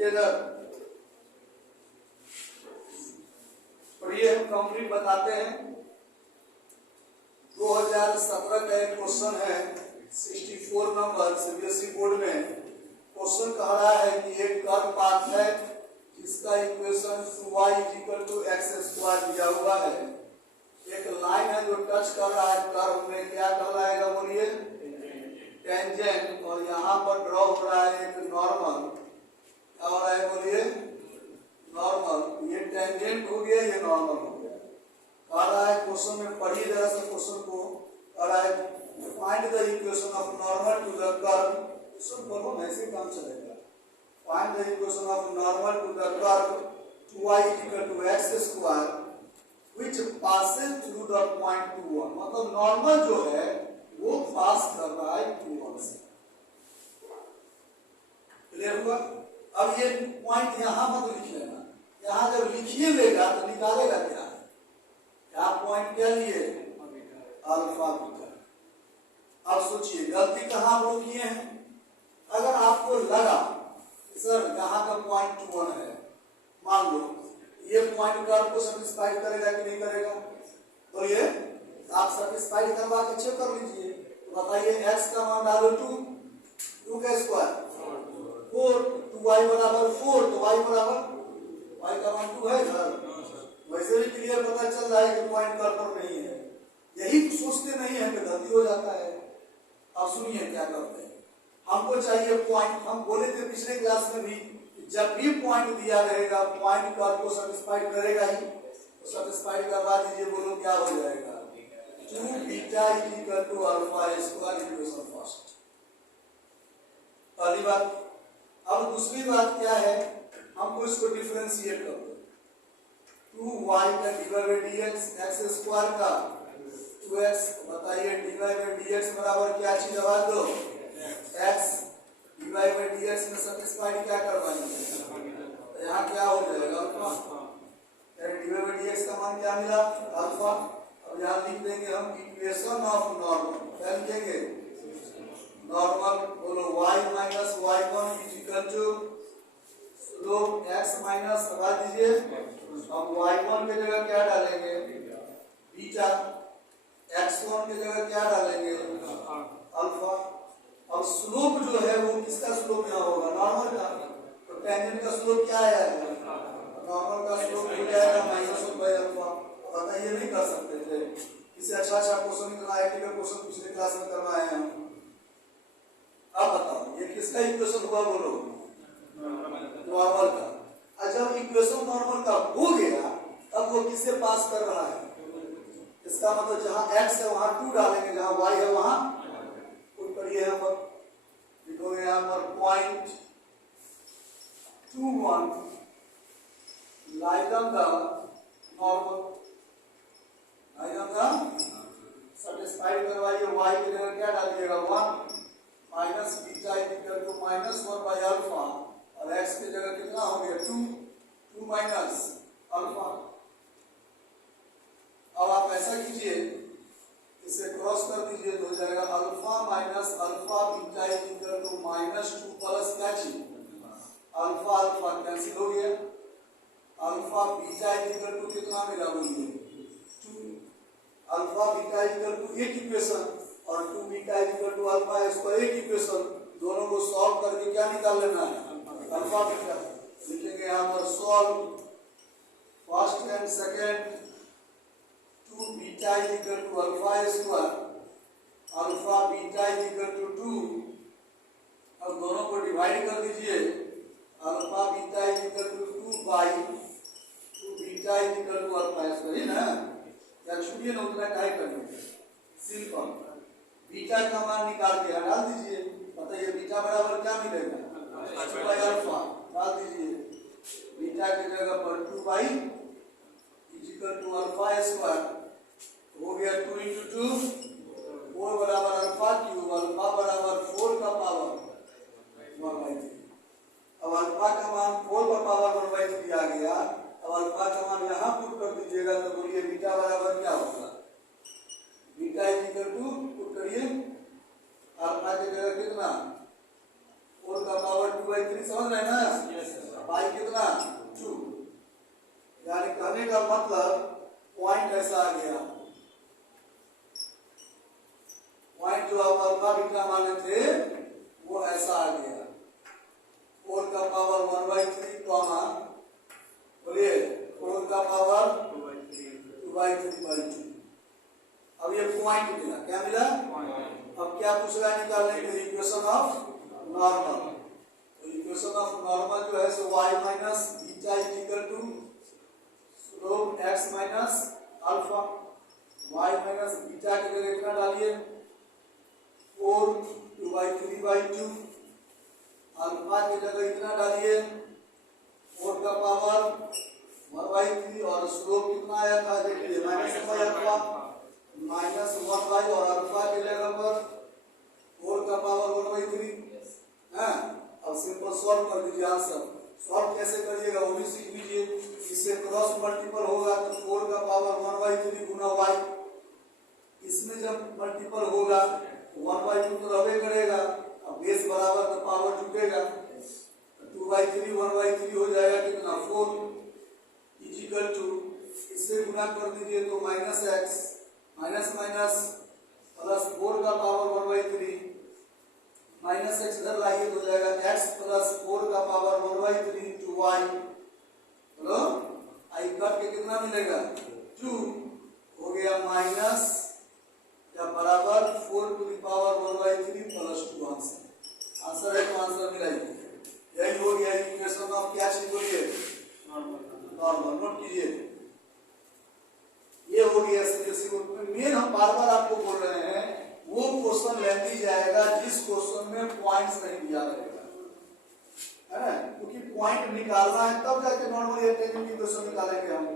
Taylor. और ये हम कंप्लीट बताते हैं। 2017 का एक क्वेश्चन है 64 नंबर सीबीएसई बोर्ड में। क्वेश्चन कह रहा है कि एक कर्व पाथ है जिसका इक्वेशन 2y = x² दिया हुआ है। एक लाइन है जो टच कर रहा है कर्व में, क्या कहलाएगा बोलिए? टेंजेंट। और यहाँ पर ड्रॉ हो रहा है एक नॉर्मल, क्या हो रहा है बोलिए? नॉर्मल। ये टेंजेंट हो गया, ये नॉर्मल हो गया। कह रहा है क्वेश्चन में, पढ़िए जरा सा क्वेश्चन को। कह रहा है find the equation of normal to the curve. Question बोलो ना, ऐसे काम चलेगा। Find the equation of normal to the curve 2y = x² which passes through the point 2, 1। मतलब नॉर्मल जो है वो पास कर रहा है 2, 1 से। क्लियर हुआ? अब ये पॉइंट यहां मत लिख लेना, यहां जब लिखिए लेगा तो निकालेगा क्या? क्या पॉइंट क्या लिए? Alpha beta. अब सोचिए गलती कहां हम लोग किए हैं। अगर आपको लगा सर यहाँ का पॉइंट 2, 1 है, मान लो ये पॉइंट कर्व को सेटिस्फाई करेगा कि नहीं करेगा? तो ये आप सेटिस्फाई करवा के चेक कर लीजिए। तो बताइए x का मान डालो 2 का स्क्वायर 4, 2y = 4, तो y का मान 2 है सर। वैसे भी क्लियर पता चल रहा है कि पॉइंट कर्व पर नहीं है। यही सोचते नहीं है कि गलती हो जाता है। अब सुनिए क्या करते हैं। हमको चाहिए पॉइंट। हम बोले थे पिछले क्लास में भी, जब भी पॉइंट दिया रहेगा पॉइंट कर्व को सेटिस्फाई करेगा ही। तो सेटिस्फाई करवा दीजिए, बोलो क्या हो जाएगा? 2β = α² इक्वेशन फर्स्ट। पहली बात। अब दूसरी बात क्या है, हमको इसको डिफरेंशिएट कर दो। 2y का dy/dx x² का 2x। बताइए dy/dx बराबर क्या चीज दबा दो? x। dy/dx में सेटिस्फाइड क्या करवाएंगे? तो यहाँ क्या हो जाएगा? अल्फा। dy/dx का मान क्या मिला? अल्फा। अब यहाँ लिख देंगे हम इक्वेशन ऑफ नॉर्मल। क्या लिखेंगे? नॉर्मल। बोलो y - y1 = slope x minus, लगा दीजिए। अब y1 की जगह क्या डालेंगे? बीटा। x1 की जगह क्या डालेंगे? अल्फा। अब स्लोप जो है वो किसका स्लोप यहाँ होगा? नॉर्मल का। तो टेंजेंट का स्लोप क्या है? नॉर्मल का स्लोप हो जाएगा -1/अल्फा। बताइए नहीं कर सकते थे? इससे अच्छा क्वेश्चन इतना आईटी का क्वेश्चन पिछले क्लास में करवाए हैं। अब बताओ ये किसका इक्वेशन हुआ बोलो? नॉर्मल का। और जब इक्वेशन नॉर्मल का हो गया तब वो किससे पास कर रहा है? इसका मतलब जहां x है वहां 2 डालेंगे, जहां y है वहां पुट करिए। यहाँ पर लिखोगे यहाँ पर point 2, 1 like on the normal. Satisfied करवाइए। y की जगह क्या डालिएगा? 1 माइनस बीटा = -1/अल्फा। और x की जगह कितना हो गया? 2 माइनस अल्फा। अब आप ऐसा कीजिए, इसे क्रॉस कर दीजिए तो हो जाएगा alpha minus alpha beta = -2 plus क्या चीज? अल्फा। अल्फा कैंसिल हो गया। अल्फा बीटा = कितना मिला बोलिए? 2। अल्फा बीटा = एक इक्वेशन और 2β = α² एक इक्वेशन। दोनों को सॉल्व करके क्या निकाल लेना है? Alpha beta. लिखेंगे यहाँ पर solve first and second. 2β = α², alpha beta = 2। अब दोनों को डिवाइड कर दीजिए। अल्फा बीटा = 2/2β = α² ना। या छुड़िए ना, उतना टाइप करिए, सिंपल। बीटा का मान निकाल के डाल दीजिए। बताइए बीटा बराबर क्या मिलेगा? 2/अल्फा। डाल दीजिए। बीटा की जगह पर 2/, = α² हो गया। 2 × 2 4 बराबर α³। अल्फा बराबर 4 का पावर 1/3। अब अल्फा का मान 4 का पावर 1/3 आ गया। अब अल्फा का मान यहाँ पुट कर दीजिएगा तो बोलिए बीटा बराबर क्या होगा? बीटा = पुट करिए। अल्फा की जगह कितना? 4 का पावर 2/3। समझ रहे हैं ना? y कितना 2, यानी कहने का मतलब पॉइंट ऐसा आ गया, पॉइंट जो आप अल्फा बीटा माने थे वो ऐसा आ गया 4 का पावर 1/3 कॉमा बोलिए 4 का पावर 2/3/2। अब ये पॉइंट मिला, क्या मिला? अब क्या पूछ रहा है निकालने के लिए? Equation of normal. तो इक्वेशन ऑफ नॉर्मल जो है सो y minus beta is equal to slope x minus alpha. y minus beta की जगह कितना डालिए 4 2/3/2, अल्फा की जगह इतना डालिए 4 का पावर 1/3 और स्लोप कितना आया था देखिए माइनस बाई अल्फा माइनस 1 और अल्फा की जगह पर 4 का पावर 1/3 है। अब सिंपल सॉल्व कर दीजिए आंसर। सॉल्व कैसे करिएगा वो भी सीख लीजिए। इससे क्रॉस मल्टीपल होगा तो 4 का पावर 1/3 गुना y, इसमें जब मल्टीपल होगा 1/2 तो रहबे करेगा, अब बेस बराबर तो पावर जुटेगा, 2/3 1/3 हो जाएगा कितना 4 इज इक्वल टू, इससे गुना कर दीजिए तो minus x minus minus plus 4 का पावर 1/3 माइनस x इधर लाइए तो हो जाएगा x प्लस 4 का पावर 1/3 टू y, चलो आई कट के कितना मिलेगा 2 हो गया माइनस या बराबर 4 to the power 1/3 plus 2 answer. Answer है तो आंसर मिलाइए। यही हो गया इक्वेशन ऑफ क्या चीज बोलिए नॉर्मल। नोट कीजिए ये हो गया सीधे मेन। हम बार बार आपको बोल रहे हैं वो क्वेश्चन लेंदी जाएगा जिस क्वेश्चन में पॉइंट्स नहीं दिया रहेगा, है ना, क्योंकि पॉइंट निकालना है तब जाके नॉर्मल अटेंडिंग की क्वेश्चन निकालेंगे हम।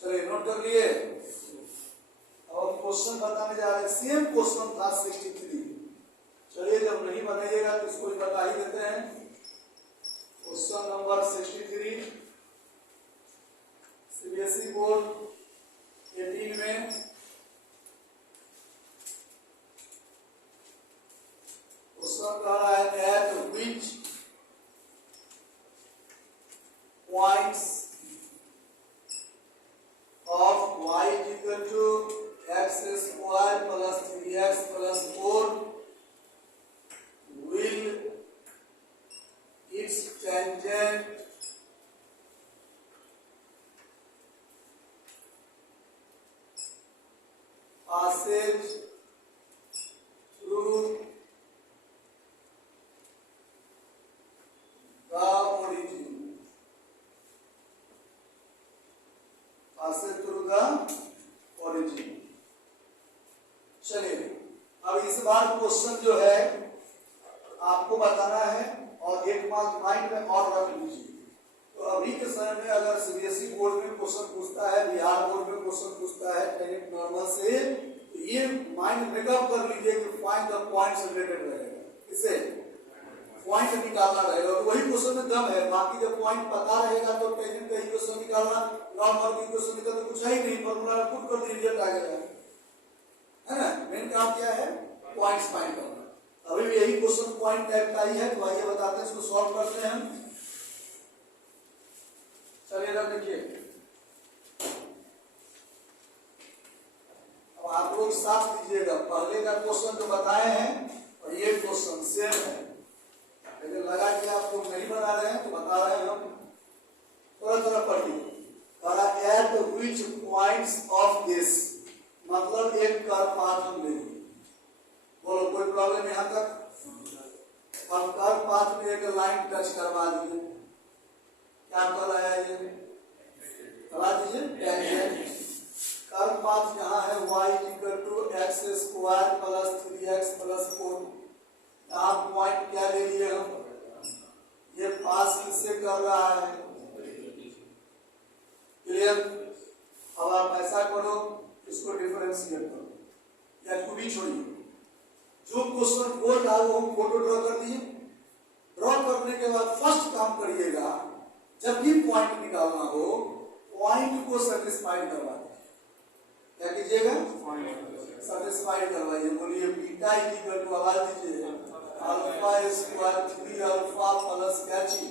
चलिए नोट कर लिए। अब क्वेश्चन बताने जा रहे हैं। सेम क्वेश्चन था 63। चलिए जब नहीं बनाइएगा तो इसको बता ही देते हैं। क्वेश्चन नंबर 63 सीबीएसई बोर्ड 18 में क्वेश्चन कह रहा है एट विच क्वेश्चन जो है आपको बताना है और एक माइंड में और रख लीजिए। तो अभी के समय में अगर सीबीएसई बोर्ड में क्वेश्चन पूछता है, बिहार बोर्ड में क्वेश्चन पूछता है टेनिक नॉर्मल से, तो ये माइंड मेकअप कर लीजिए कि फाइंड द पॉइंट्स रिलेटेड रहेगा, इसे पॉइंट निकालना रहेगा। तो वही क्वेश्चन में दम है। बाकी जब पॉइंट पता रहेगा तो टेनिक का इक्वेशन निकालना, नॉर्मल की इक्वेशन निकालना तो कुछ है ही नहीं, फॉर्मूला में पुट कर दिए रिजल्ट आ गया है ना। मेन काम क्या है? पॉइंट्स फाइंड करना। अभी भी यही क्वेश्चन पॉइंट टाइप का ही है, तो आइए बताते हैं, इसको सॉल्व करते हैं हम। चलिए इधर देखिए, अब आप लोग साथ लीजिएगा। पहले का क्वेश्चन जो बताए हैं और ये क्वेश्चन सेम है, लेकिन लगा कि आप लोग नहीं बना रहे हैं तो बता रहे हैं हम। थोड़ा थोड़ा पढ़िए। Eight which points of this, मतलब एक कर पाथ हम लेंगे। बोलो कोई प्रॉब्लम यहाँ तक? हम कर पाथ में एक लाइन टच करवा दिए, क्या कराया ये? करा दीजिए टेंजेंट। कर पाथ यहाँ है y = x² + 3x + 4। यहाँ पॉइंट क्या ले लिए हम? ये पास किससे कर रहा है? क्लियर? अब आप ऐसा करो, इसको डिफरेंशिएट करो या टू भी छोड़िए। जो क्वेश्चन बोल रहा है वो हम फोटो ड्रॉ कर दिए। ड्रॉ करने के बाद फर्स्ट काम करिएगा, जब भी पॉइंट निकालना हो, पॉइंट को सेटिस्फाइड करवा दीजिए। क्या कीजिएगा? सेटिस्फाइड करवाइए। बोलिए बीटा = आवाज दीजिए α² 3α + क्या चीज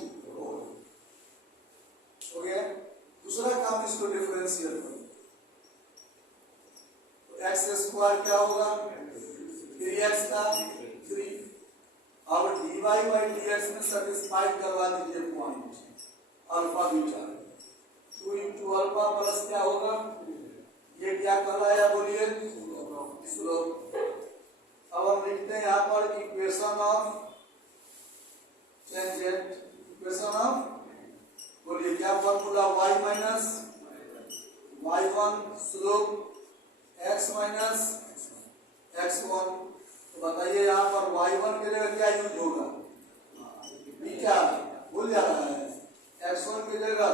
हो गया। दूसरा काम, इसको डिफरेंशिएट करो। तो x² क्या होगा? 3x का 3। अब dy/dx में सेटिस्फाइड करवा दीजिए point alpha beta. 2 × alpha plus क्या होगा? ये क्या कहलाया? बोलिए स्लोप। अब हम लिखते हैं यहाँ पर equation of tangent. Equation of, बोलिए क्या formula? y - y1 slope x - x1। तो बताइए यहाँ पर y1 के जगह क्या यूज होगा? बीटा। भूल जा रहा है। x1 की जगह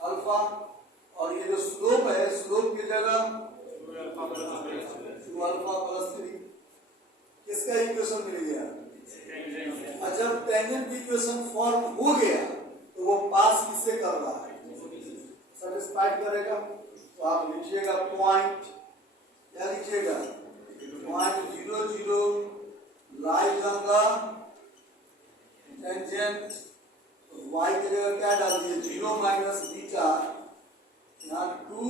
अल्फा, और ये जो स्लोप है, स्लोप की जगह 2α + 3। किसका इक्वेशन मिल गया? और जब टेंजेंट की इक्वेशन फॉर्म हो गया तो वो पास किससे कर रहा है? सेटिस्फाइड करेगा। तो आप लिखिएगा पॉइंट, क्या लिखिएगा? Point 0 0 lies on the tangent. तो y की जगह क्या डाल दिए? 0 - बीटा, यहाँ 2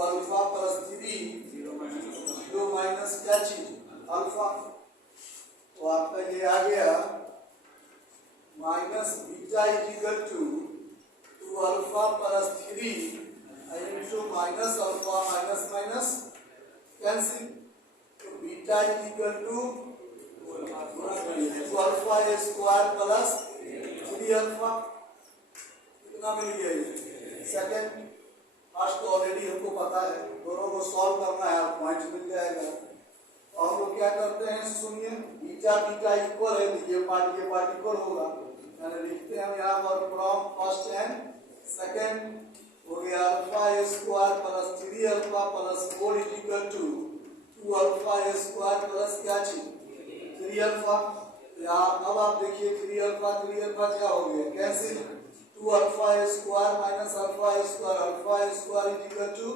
अल्फा + 3 0 माइनस क्या चीज? अल्फा। तो आपका ये आ गया minus beta = 2 alpha + 3 into minus alpha minus minus cancel. तो बीटा = 2 अल्फा² + 3 अल्फा। कितना मिल गया ये? सेकेंड। फर्स्ट तो ऑलरेडी हमको पता है, दोनों को सॉल्व करना है, पॉइंट मिल जाएगा। और हम लोग क्या करते हैं, सुनिए। बीटा बीटा इक्वल है, ये पार्ट इक्वल होगा, यानी लिखते हैं हम यहाँ पर फ्रॉम फर्स्ट एंड सेकेंड हो गया α² + 3α + 4 = 2α² + क्या चीज? 3α। यहाँ अब आप देखिए 3α क्या हो गया? कैंसिल। 2α² - α² = 4, अल्फा = +-2।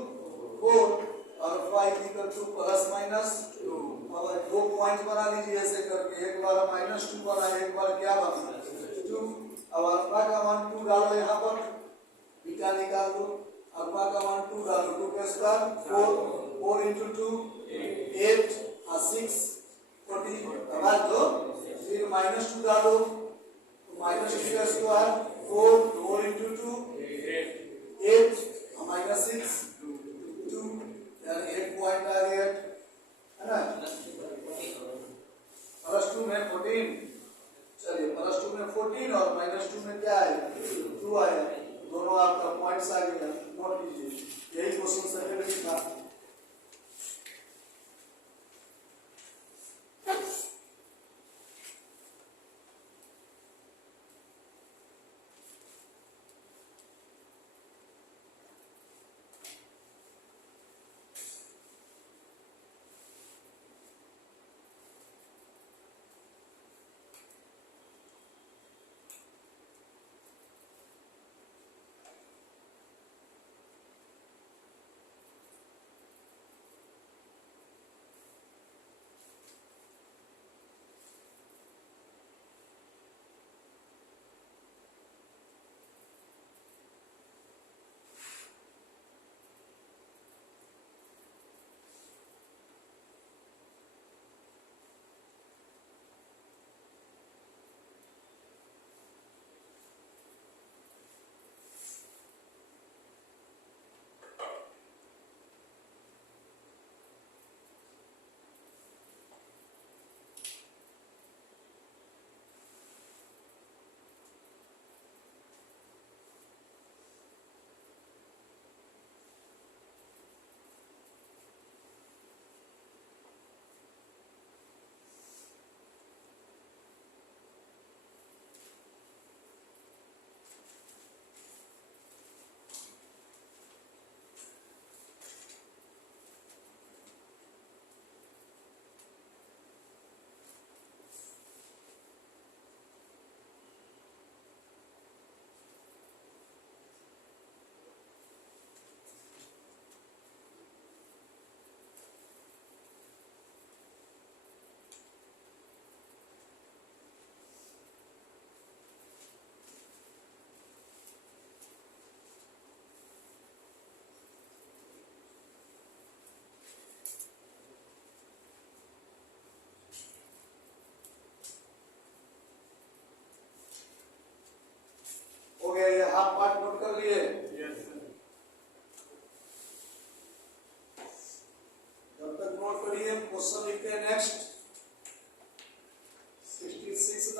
अब दो पॉइंट बना लीजिए ऐसे करके, एक बार -2 बना, एक बार क्या बना? 2। अब अल्फा का मान 2 डालो यहाँ पर, बीटा निकाल दो। अल्फा का मान 2 डालो, 2 का स्क्वायर 4, 4 × 2 8 और 6 14। अब दो, फिर -2 डालो, तो -2 का स्क्वायर 4, 4 × 2 8 और -6 2, यानी 1 पॉइंट आ गया, है ना? +2 में 14। चलिए +2 में 14 और -2 में क्या है? 2 आया। दोनों आपका पॉइंट्स आ गया, नोट लीजिए। यही क्वेश्चन सेकंड था।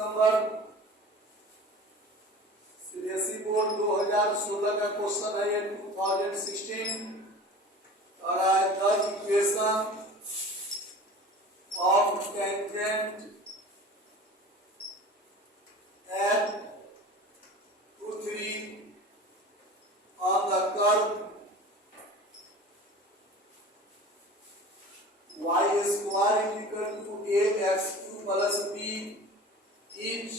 नंबर सीबीएसई बोर्ड 2016 का क्वेश्चन है ये 2016 और the equation of tangent at 2 3 on the curve y square is equal to ax2 plus b each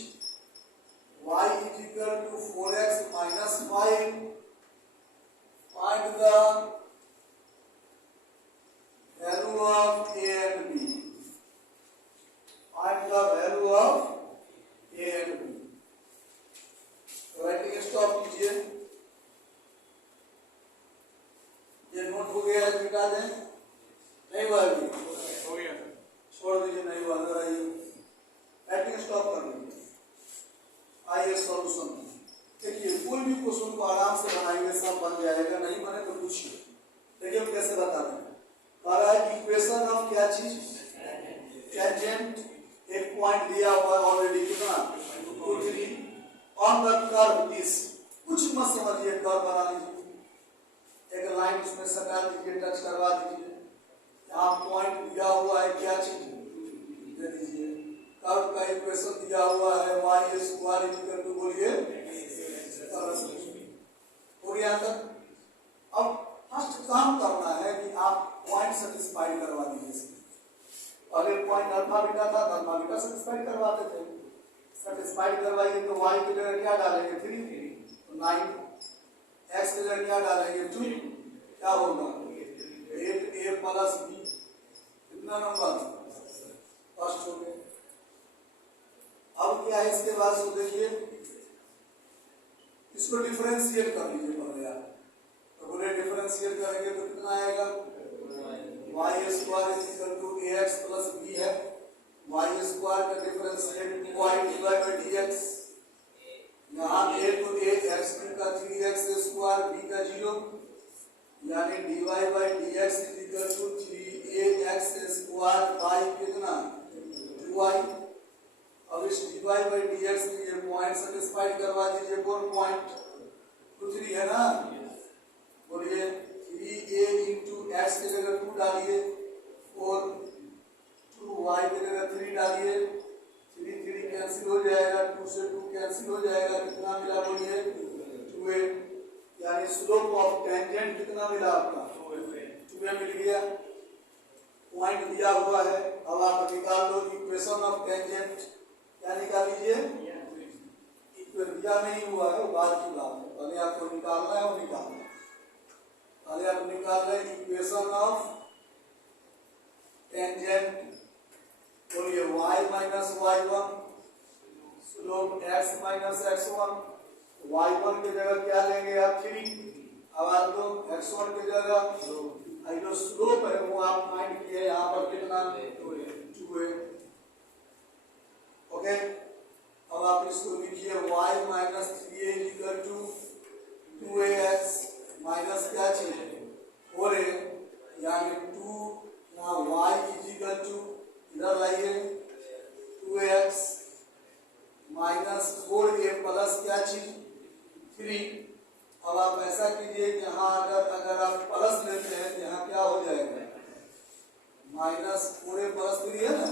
y is equal to 4x minus 5. Find the value of a and b. Find the value of a and b. Writing stop कीजिए। ये note हो गया है, मिटा दें। नहीं हुआ अभी? हो गया। छोड़ दीजिए, नहीं हुआ अगर आइए राइटिंग स्टॉप कर दीजिए। आइए सॉल्यूशन देखिए, कोई भी क्वेश्चन को आराम से बनाएंगे सब बन जाएगा, नहीं बने तो पूछिए। देखिए हम कैसे बता रहे हैं। कह रहा है इक्वेशन ऑफ क्या चीज, टेंजेंट, एक पॉइंट दिया हुआ है ऑलरेडी, कितना 2 3 ऑन द कर्व इज, कुछ मत समझिए, कर्व बना लीजिए, एक लाइन उसमें सटा दीजिए, टच करवा दीजिए। यहाँ पॉइंट दिया हुआ है, क्या चीज दे दीजिए। कर्व का इक्वेशन दिया हुआ है y स्क्वायर इक्वल टू, बोलिए हो गया तक। अब फर्स्ट काम करना है कि आप पॉइंट सेटिस्फाई करवा दीजिए। पहले पॉइंट अल्फा बीटा था, अल्फा बीटा सेटिस्फाई करवाते थे। सेटिस्फाई करवाइए तो y की जगह क्या डालेंगे 3 9, x की जगह क्या डालेंगे 2, क्या होगा 8a प्लस b, कितना नंबर फर्स्ट हो गया। अब क्या है इसके बाद सो देखिए, इसको डिफरेंशिएट कर लीजिए पहले आप। तो बोले डिफरेंशिएट करेंगे तो कितना आएगा, y square is equal to ax plus b है। y स्क्वायर का differentiate y divide by dx, यहाँ a तो a, x का 3x स्क्वायर, b का 0, यानी dy by dx is equal to 3ax square by कितना 2y। अब इस dy बाय dx में ये पॉइंट सेटिस्फाई करवा दीजिए। कौन पॉइंट 2 3 है ना, बोलिए 3a इंटू x की जगह 2 डालिए और 2y की जगह 3 डालिए, 3 3 कैंसिल हो जाएगा, 2 से 2 कैंसिल हो जाएगा, कितना मिला बोलिए 2a। यानी स्लोप ऑफ टेंजेंट कितना मिला आपका 2a मिल गया। पॉइंट दिया हुआ है, अब आप निकाल लो इक्वेशन ऑफ टेंजेंट। क्या निकाल लीजिए, दिया नहीं हुआ है वो बाद की बात है, पहले आपको निकालना है, वो निकालना है। पहले आप निकाल रहे हैं इक्वेशन ऑफ टेंजेंट, बोलिए y minus y1 slope x minus x1। y1 की जगह क्या लेंगे आप 3, अब आप लोग x1 की जगह जो स्लोप है वो आप फाइंड किए, यहाँ पर कितना 2a। ओके, अब आप इसको लिखिए y minus 3a equal to 2ax minus क्या चाहिए 4a, यानी 2 यहाँ y इक्वल टू, इधर लाइए 2ax माइनस 4a प्लस क्या चीज 3। अब आप ऐसा कीजिए कि यहाँ अगर आप प्लस लेते हैं तो यहाँ क्या हो जाएगा माइनस 4a प्लस 3 है ना।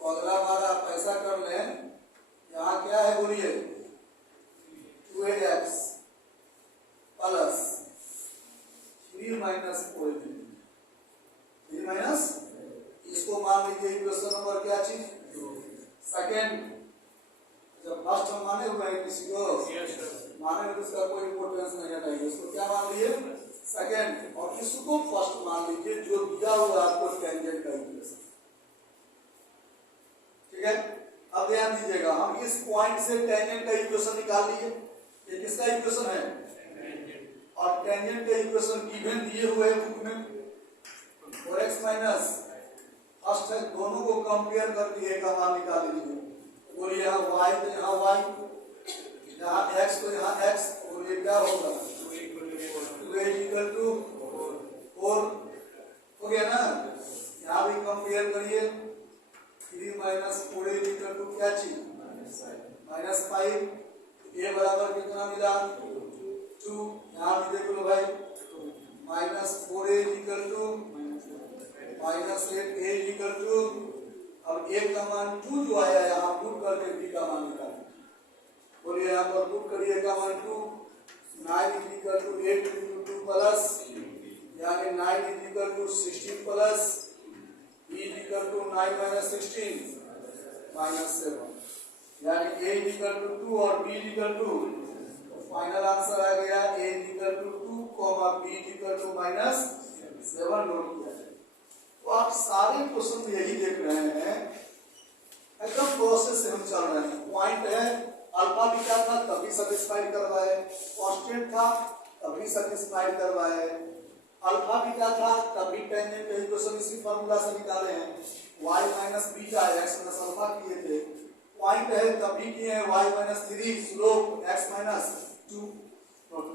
तो अगला बार आप ऐसा कर लें, यहाँ क्या है बोलिए 2ax plus 3 minus 4a, 3 minus, इसको मान लीजिए इक्वेशन नंबर क्या चीज सेकेंड। जब फर्स्ट हम माने हुए हैं किसी को माने तो उसका कोई इंपोर्टेंस नहीं हटाइए, उसको क्या मान लिए सेकेंड, और इसको फर्स्ट मान लीजिए जो दिया हुआ आपको टेंजेंट का इक्वेशन। ठीक है, अब ध्यान दीजिएगा, हम इस पॉइंट से टेंजेंट का इक्वेशन निकाल लिए। ये किसका इक्वेशन है, और टेंजेंट का इक्वेशन गिवन दिए हुए हैं बुक में 4x माइनस फर्स्ट है, दोनों को कंपेयर करके एक का मान निकाल लीजिए। बोलिए यहाँ y तो यहाँ y, यहाँ x तो यहाँ x, बोलिए क्या होगा 2a इक्वल टू 4 हो गया ना। यहाँ भी कंपेयर करिए 3 माइनस 4a इक्वल टू क्या चीज -5, a बराबर कितना मिला 2, यहाँ भी देख लो भाई -4a equal to -8a equal to, अब a का मान 2 जो आया यहाँ पुट करके b का मान निकालें। बोलिए यहाँ पर पुट करिए का मान 2, 9 इक्वल टू 8 इंटू 2 प्लस यानी 9 equal to 16 plus b equal to 9 minus 16 minus 7 यानी a इक्वल टू 2 और b equal to, final answer आ गया a equal to 2 comma b equal to -7 note किया। तो आप सारे क्वेश्चन में यही देख रहे हैं, एकदम प्रोसेस से हम चल रहे हैं। पॉइंट है अल्फा बीटा था तभी सेटिस्फाइड करवाए, कांस्टेंट था तभी सेटिस्फाइड करवाए, अल्फा बीटा था तभी टेंजेंट इक्वेशन इसी फार्मूला से निकाले हैं, y minus beta x minus alpha किए थे। पॉइंट है तभी किए हैं y minus 3 slope x minus 2 note.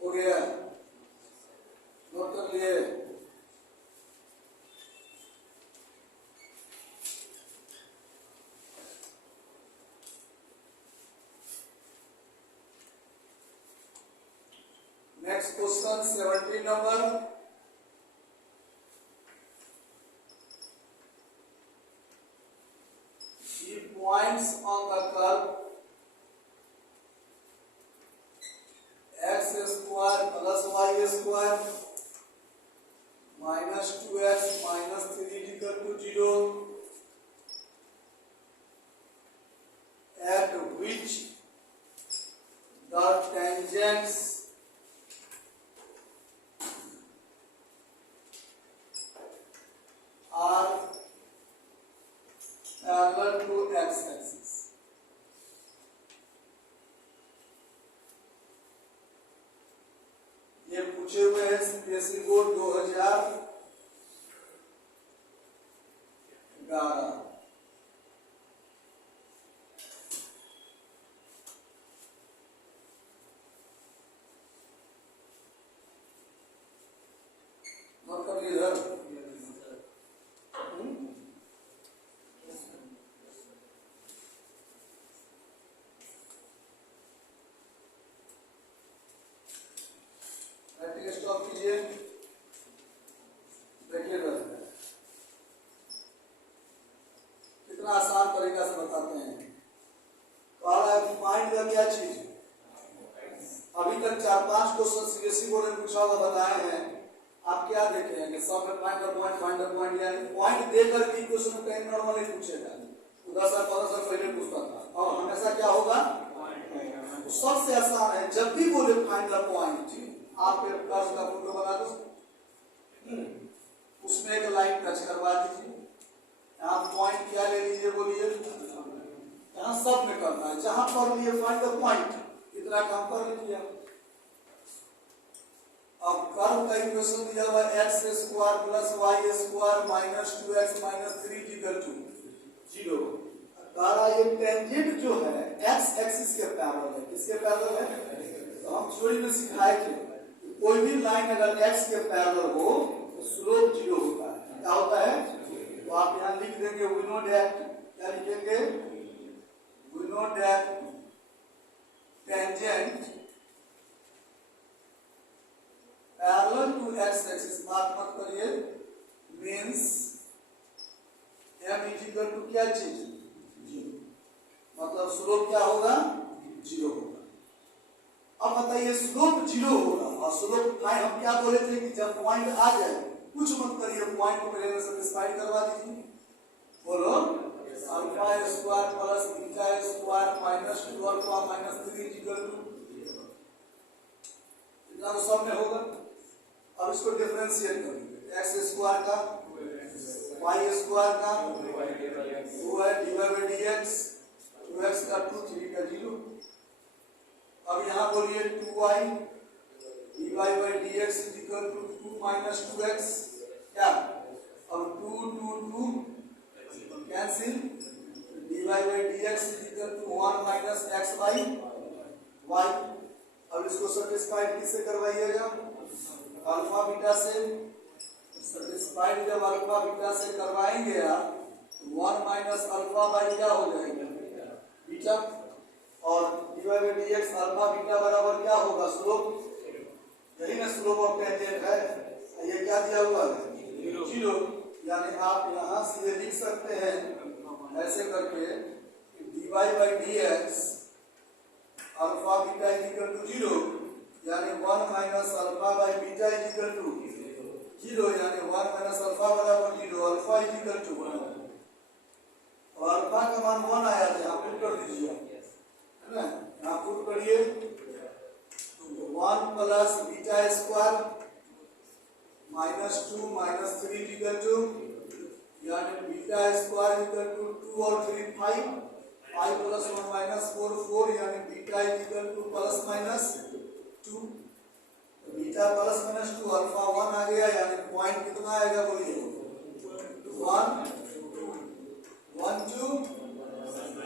हो गया, नोट कर लिए। Next question 17 number, the points on the curve x square plus y square minus 2x minus 3 equal to 0 at which the tangents are parallel to x axis। ये पूछे हुए हैं CBSE board 2011। Note कर लीजिए इधर। Stop कीजिए। होगा क्या चीज? अभी तक 4-5 क्वेश्चन सीबीएसई बोर्ड ने पूछा हुआ बताए हैं। आप क्या देखे हैं कि सब में फाइंड द पॉइंट यानी पॉइंट देकर के क्वेश्चन कहीं नॉर्मली पूछेगा। 10 साल 15 साल पहले पूछता था, और हमेशा क्या होगा? तो सबसे आसान है, जब भी बोले फाइंड द पॉइंट, आप कर्व का फोटो बना दो, उसमें एक लाइन टच करवा दीजिए। यहाँ पॉइंट क्या ले लीजिए बोलिए? यहाँ सब में करना है, जहां पर लिए फाइंड द पॉइंट इतना काम कर लीजिए। अब कर्व का इक्वेशन दिया हुआ है x square plus y square minus 2x minus 3 equal to 0। तारा ये टेंजेंट जो है x एक्सिस के पैरेलल है। किसके पैरेलल है? तो हम थ्योरी में सिखाए थे कोई भी लाइन अगर x के पैरेलल हो तो स्लोप 0 होता है। क्या होता है? तो आप यहाँ लिख देंगे वी नो दैट, क्या लिखेंगे? We know that tangent parallel to X axis, बात मत करिए, मींस m इक्वल टू क्या चीज? 0। मतलब स्लोप क्या होगा? 0 होगा। अब बताइए स्लोप 0 होगा और स्लोप फाइंड, हम क्या बोले थे कि जब पॉइंट आ जाए कुछ मत करिए, पॉइंट को पहले सेटिस्फाई करवा दीजिए। बोलो alpha square plus beta square minus 2 alpha minus 3 equal to, इतना तो सब में होगा। अब इसको डिफरेंशिएट करेंगे, एक्स स्क्वायर का वाई स्क्वायर का 2 है डिवाइड बाय dx, 2x का 2, 3 का 0। अब यहाँ बोलिए 2y divide by dx equal to 2 minus 2x, क्या? अब 2 2 2 cancel, divide by dx equal to 1 minus x by y। अब इसको सेटिस्फाइड किससे करवाइएगा? अल्फा बीटा से। सेटिस्फाइड जब अल्फा बीटा से करवाएंगे आप, 1 माइनस अल्फा बाई क्या हो जाएगा? बीटा। और divide by dx alpha beta बराबर क्या होगा? स्लोप। यही ना स्लोप ऑफ टेंजेंट है। ये क्या दिया हुआ है? 0। यानी आप यहाँ सीधे लिख सकते हैं ऐसे करके divide by dx alpha beta equal to 0, यानी 1 minus alpha by beta equal to 0, यानी 1 माइनस अल्फा बराबर 0, अल्फा इक्वल टू 1। और अल्फा का मान 1 आया था, यहाँ पुट कर दीजिए, है ना? यहाँ पुट करिए 1 plus beta square minus 2 minus 3 equal to, यानी बीटा स्क्वायर इक्वल टू 2 और 3 5, 5 प्लस 1 माइनस 4 4, यानी beta equal two plus minus 2। Beta plus minus 2 alpha 1 आ गया, यानी पॉइंट कितना आएगा बोलिए? 1 2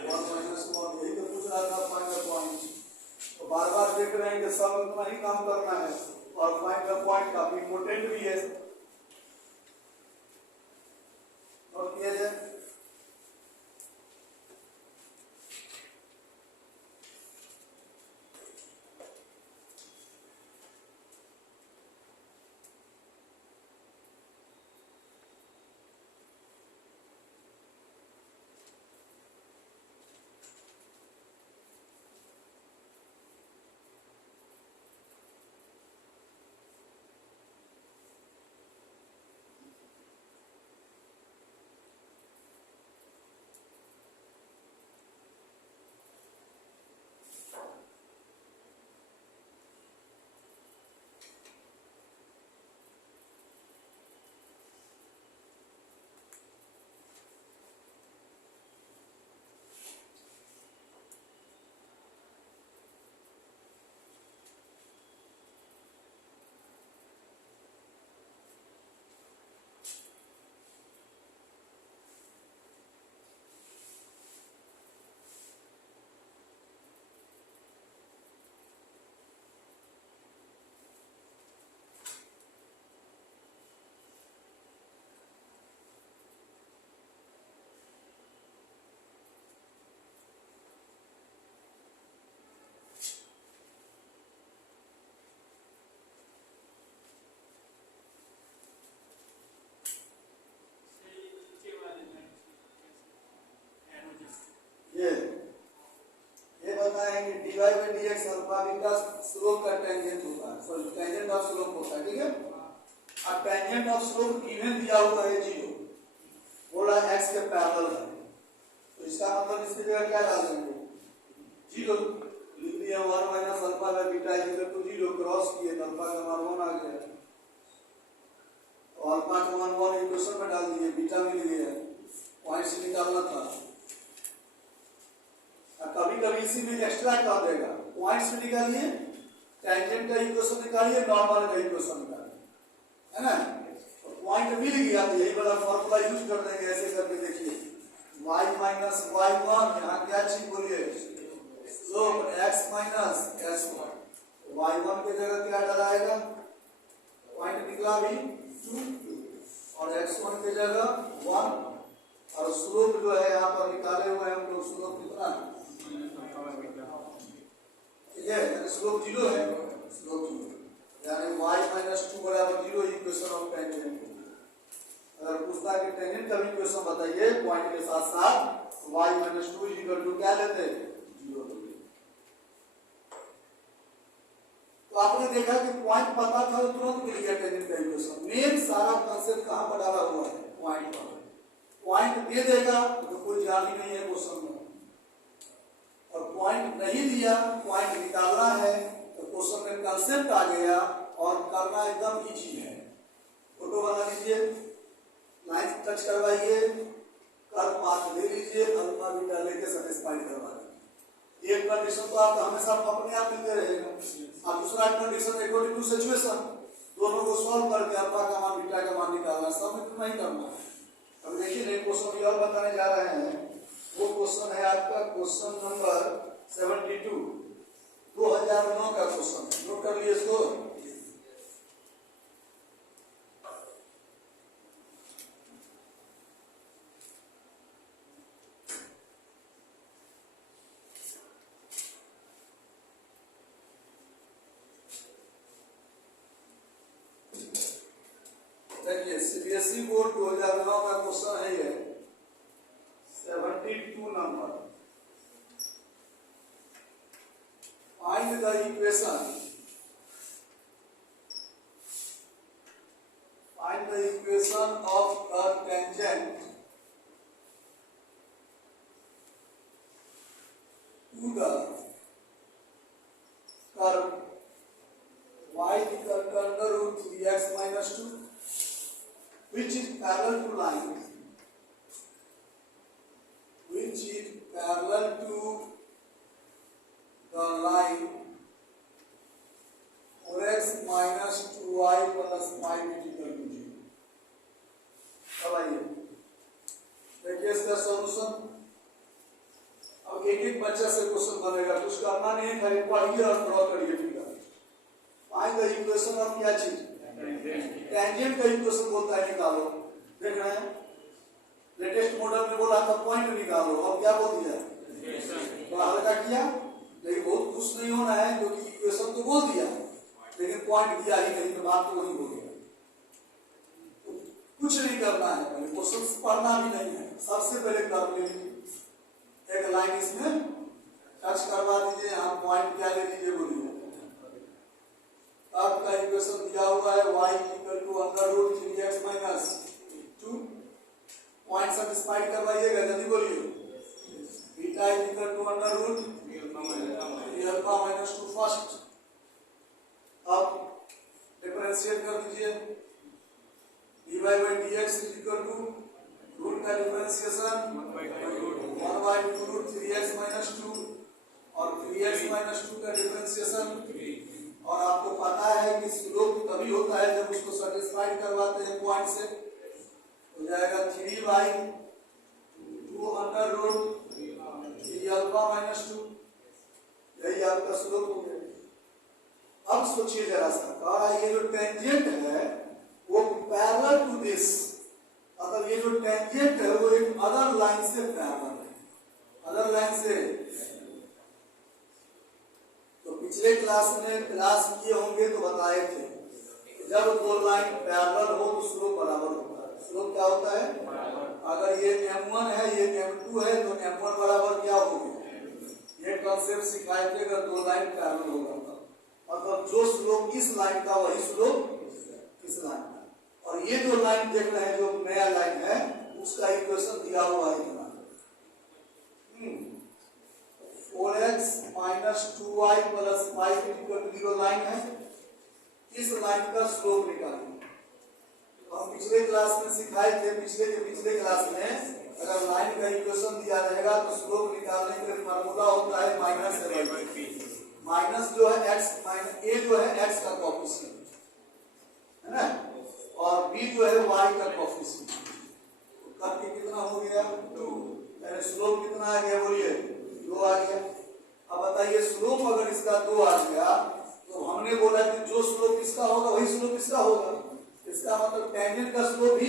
1 माइनस 1। यही तो पूछ रहा था फाइंड द पॉइंट। तो बार बार देख रहे हैं कि सब उतना ही काम करना है, और फाइंड द पॉइंट काफी इंपॉर्टेंट भी है। नोट किया जाए। बताएंगे dy by dx alpha beta slope का टेंजेंट होता है, सॉरी टेंजेंट ऑफ स्लोप होता है, ठीक है। अब टेंजेंट ऑफ स्लोप गिवन दिया हुआ है 0, बोला x के पैरेलल है, तो इसका मतलब इसकी जगह क्या डाल देंगे 0, लिख दिया 1 minus alpha by beta equal to 0, cross किए तो अल्फा का मान 1 आ गया, और अल्फा का मान 1 इक्वेशन में डाल दिए, बीटा मिल गया, पॉइंट से निकालना था। कभी कभी इसी में एक्स्ट्रा कर देगा, पॉइंट से निकालिए, टेंजेंट का इक्वेशन निकालिए, नॉर्मल का इक्वेशन निकालिए, है ना। तो पॉइंट मिल गया तो यही वाला फॉर्मूला यूज कर देंगे, ऐसे करके देखिए y माइनस y1, यहाँ क्या चीज बोलिए slope x minus s1, y1 की जगह क्या डलाएगा, पॉइंट निकला भी 2 और x1 की जगह 1, और स्लोप जो है यहाँ पर निकाले हुए हम लोग, स्लोप कितना है, ठीक है, स्लोप 0 है, स्लोप 0 यानी y माइनस 2 बराबर 0 इक्वेशन ऑफ टेंजेंट। अगर पूछता है कि टेंजेंट का भी इक्वेशन बताइए पॉइंट के साथ साथ, y माइनस 2 इक्वल टू क्या लेते 0 लेते। तो आपने देखा कि पॉइंट पता था तो तुरंत मिल गया टेंजेंट का इक्वेशन। मेन सारा कांसेप्ट कहां पर डाला हुआ है, पॉइंट पर। पॉइंट दे देगा तो कोई जान ही नहीं है क्वेश्चन में, और पॉइंट नहीं दिया, पॉइंट निकालना है तो क्वेश्चन में कांसेप्ट आ गया और करना एकदम इजी है। फोटो बना लीजिए, लाइन टच करवाइए, कर्व पाथ ले लीजिए, अल्फा बीटा लेके सेटिस्फाई करवा दीजिए। एक कंडीशन तो आपका हमेशा अपने आप मिलते रहेगा, अब दूसरा कंडीशन अकॉर्डिंग टू सिचुएशन, दोनों को सॉल्व करके अल्फा का मान बीटा का मान निकालना, सब में तो नहीं करना है। अब देखिए एक क्वेश्चन और बताने जा रहे हैं, वो क्वेश्चन है आपका क्वेश्चन नंबर 72, 2009 का क्वेश्चन है, नोट कर लिए इसको। देखिए सीबीएसई बोर्ड 2009 का क्वेश्चन है ये 72 number. Find the equation of the tangent to the curve y equal to under root 3x minus 2 which is parallel to line, which is parallel to the line 4x minus 2y plus 5 is equal to 0। अब आइए देखिए इसका solution. अब एक एक बच्चा से question बनेगा, कुछ करना नहीं है, खाली पढ़िए और ड्रॉ करिए figure. Find the equation of क्या चीज, टेंजेंट का इक्वेशन बोलता है निकालो। देख रहे हैं लेटेस्ट मॉडल में बोला था पॉइंट निकालो, अब क्या बोल दिया, थोड़ा हल्का किया, लेकिन बहुत खुश नहीं होना है क्योंकि इक्वेशन तो बोल दिया लेकिन पॉइंट दिया ही नहीं, तो बात तो वही हो गया। तो कुछ नहीं करना है, पहले क्वेश्चन पढ़ना भी नहीं है, सबसे पहले कर लीजिए एक लाइन इसमें टच करवा दीजिए, यहाँ पॉइंट क्या ले लीजिए बोलिए। आपका इक्वेशन दिया हुआ है y equal to under root 3x minus 2, point satisfied करवाइएगा, जल्दी बोलिए। Beta equal to under root alpha minus 2 first. अब डिफरेंशिएट कर दीजिए, dy by dx equal to root का differentiation 1 by 2 root 3x minus 2 और 3x माइनस 2 का differentiation. और आपको पता है कि स्लोप तभी होता है जब उसको सेटिस्फाइड करवाते हैं पॉइंट से, हो जाएगा 3 by 2 under root 3 alpha minus 2, यही आपका स्लोप हो गया। अब सोचिए जरा सा, ये जो टेंजेंट है वो पैरेलल टू दिस, मतलब ये जो टेंजेंट है वो एक अदर लाइन से पैरेलल है, अदर लाइन से। पिछले क्लास में क्लास किए होंगे तो बताए थे, जब दो लाइन पैरेलल हो तो स्लोप बराबर होता है। स्लोप क्या होता है, अगर ये m1 है ये m2 है तो m1 बराबर क्या हो गया, ये कंसेप्ट सिखाए थे अगर दो लाइन पैरेलल होगा तब, मतलब जो स्लोप इस लाइन का वही स्लोप इस लाइन का, और ये जो लाइन देख रहे हैं जो नया लाइन है उसका इक्वेशन दिया हुआ है इतना 4x minus 2y plus 5 equal 0 line है। इस लाइन का स्लोप निकालेंगे। हम पिछले क्लास में सिखाए थे, पिछले क्लास में अगर लाइन का इक्वेशन दिया रहेगा तो स्लोप निकालने के लिए फार्मूला होता है माइनस b। माइनस जो है x माइनस a जो है x का कोएफिशिएंट है ना, और b जो है y का कोएफिशिएंट, करके कितना हो गया 2। यानी स्लोप कितना आ गया बोलिए 2 आ गया। अब बताइए स्लोप अगर इसका 2 आ गया तो हमने बोला कि जो स्लोप इसका होगा वही स्लोप इसका होगा, इसका मतलब टेंजेंट का स्लोप भी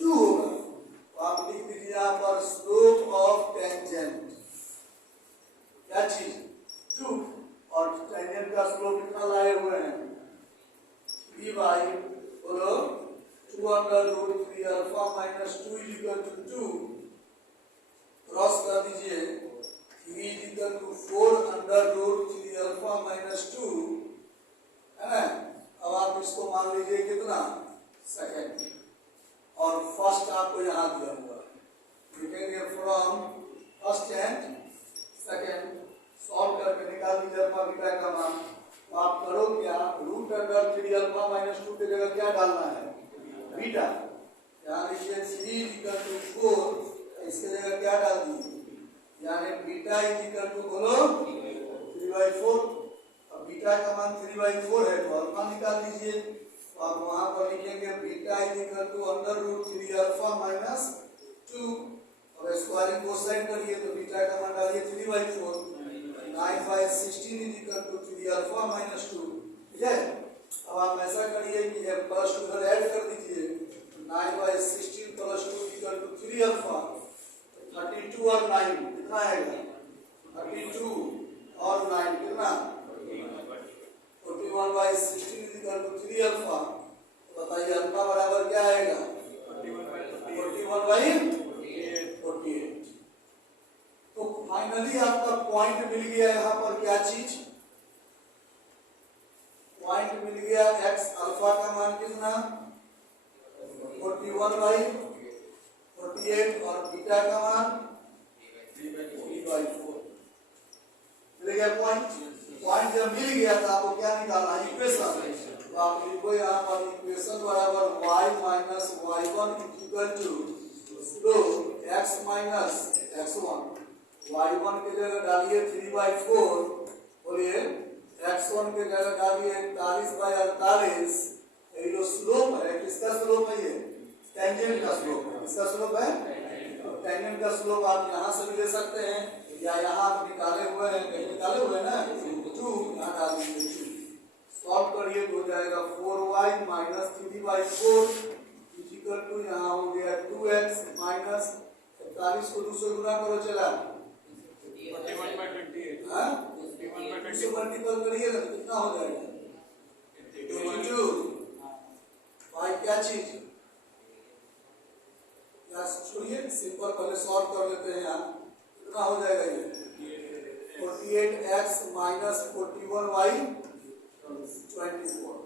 2 होगा। तो आप लिख दीजिए यहाँ पर स्लोप ऑफ टेंजेंट क्या चीज 2, और टेंजेंट का स्लोप कितना लाए हुए हैं b बाई बोलो 2 under root 3 alpha minus 2 equal to 2, cross कर दीजिए 3 equal to 4 under root 3 alpha minus 2 है ना। अब आप इसको मान लीजिए कितना सेकेंड, और फर्स्ट आपको यहाँ दिया हुआ है, लिखेंगे from first and second, solve करके निकाल लीजिए अल्फा बीटा का मान। तो आप करो क्या, रूट अंडर 3 अल्फा माइनस 2 की जगह क्या डालना है बीटा, यहाँ लिखिए 3 इक्वल टू 4, इसके जगह क्या डाल दीजिए, यानी बीटा इक्वल टू बोलो 3/4। अब बीटा का मान 3/4 है तो अल्फा निकाल लीजिए। तो आप वहां पर लिखेंगे beta equal to under root 3 alpha minus 2। अब स्क्वायरिंग कोसाइन करिए तो बीटा का मान डालिए 3/4, 9/16 इक्वल टू 3 अल्फा माइनस 2। ठीक है, अब आप ऐसा करिए कि प्लस 2 इधर ऐड कर दीजिए, 9/16 प्लस 2 इक्वल टू 3 अल्फा, 32 और 9 कितना आएगा 32 और 9 कितना 41/16 इक्वल टू 3 अल्फा। तो बताइए अल्फा बराबर क्या आएगा 41/48। तो फाइनली आपका पॉइंट मिल गया यहाँ पर, क्या चीज पॉइंट मिल गया x अल्फा का मान कितना 41/48 और बीटा का मान 3/4 मिल गया पॉइंट। पॉइंट जब मिल गया तो आपको क्या निकालना है इक्वेशन, तो आप लिखो यहाँ पर इक्वेशन बराबर y minus y1 equal to slope x minus x1। y1 की जगह डालिए 3/4, बोलिए x1 की जगह डालिए 41/48। ये जो स्लोप है किसका स्लोप है, ये टेंजेंट का स्लोप है। किसका स्लोप है, टेंजेंट का स्लोप आप यहाँ से भी ले सकते हैं या यहाँ आप निकाले हुए हैं, कहीं निकाले हुए हैं ना 2, यहाँ डाल दीजिए 2। सॉल्व करिए तो हो जाएगा 4y माइनस 3/4 इक्वल टू यहाँ हो गया 2x माइनस 41 को 2 से गुना करो, चला 2 मल्टीपल करिए ना कितना हो जाएगा 22। भाई क्या चीज छोड़िए, सिंपल पहले सॉल्व कर लेते हैं। यहाँ कितना हो जाएगा ये 48x माइनस 41y 24,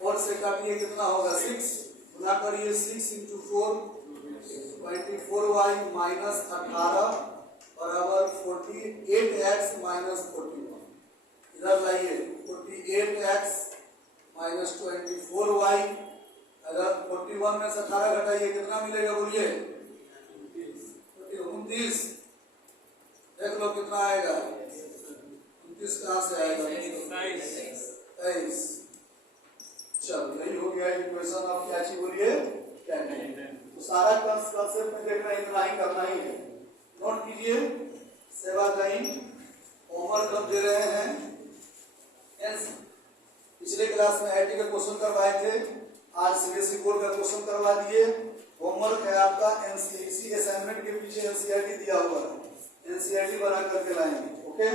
4 से काटिए कितना होगा 6, गुना करिए 6 इंटू 4 24y माइनस 18 बराबर 48x माइनस 41। इधर लाइए 48x माइनस 24y, अगर 41 में से 18 घटाइए कितना मिलेगा बोलिए 29। देख लो कितना आएगा 29 कहाँ से आएगा 23। चलो यही हो गया इक्वेशन ऑफ क्या चीज बोलिए टेंजेंट। तो सारा कंसेप्ट में देखना इतना ही करना ही है, नोट कीजिए। सेवा टाइम होमवर्क हम दे रहे हैं, पिछले क्लास में आईटी का क्वेश्चन करवाए थे, आज सीबीएसई बोर्ड का क्वेश्चन करवा दिए। होमवर्क है आपका एनसीईआरटी असाइनमेंट के पीछे एनसीईआरटी दिया हुआ है, एनसीईआरटी बना करके लाएंगे। ओके।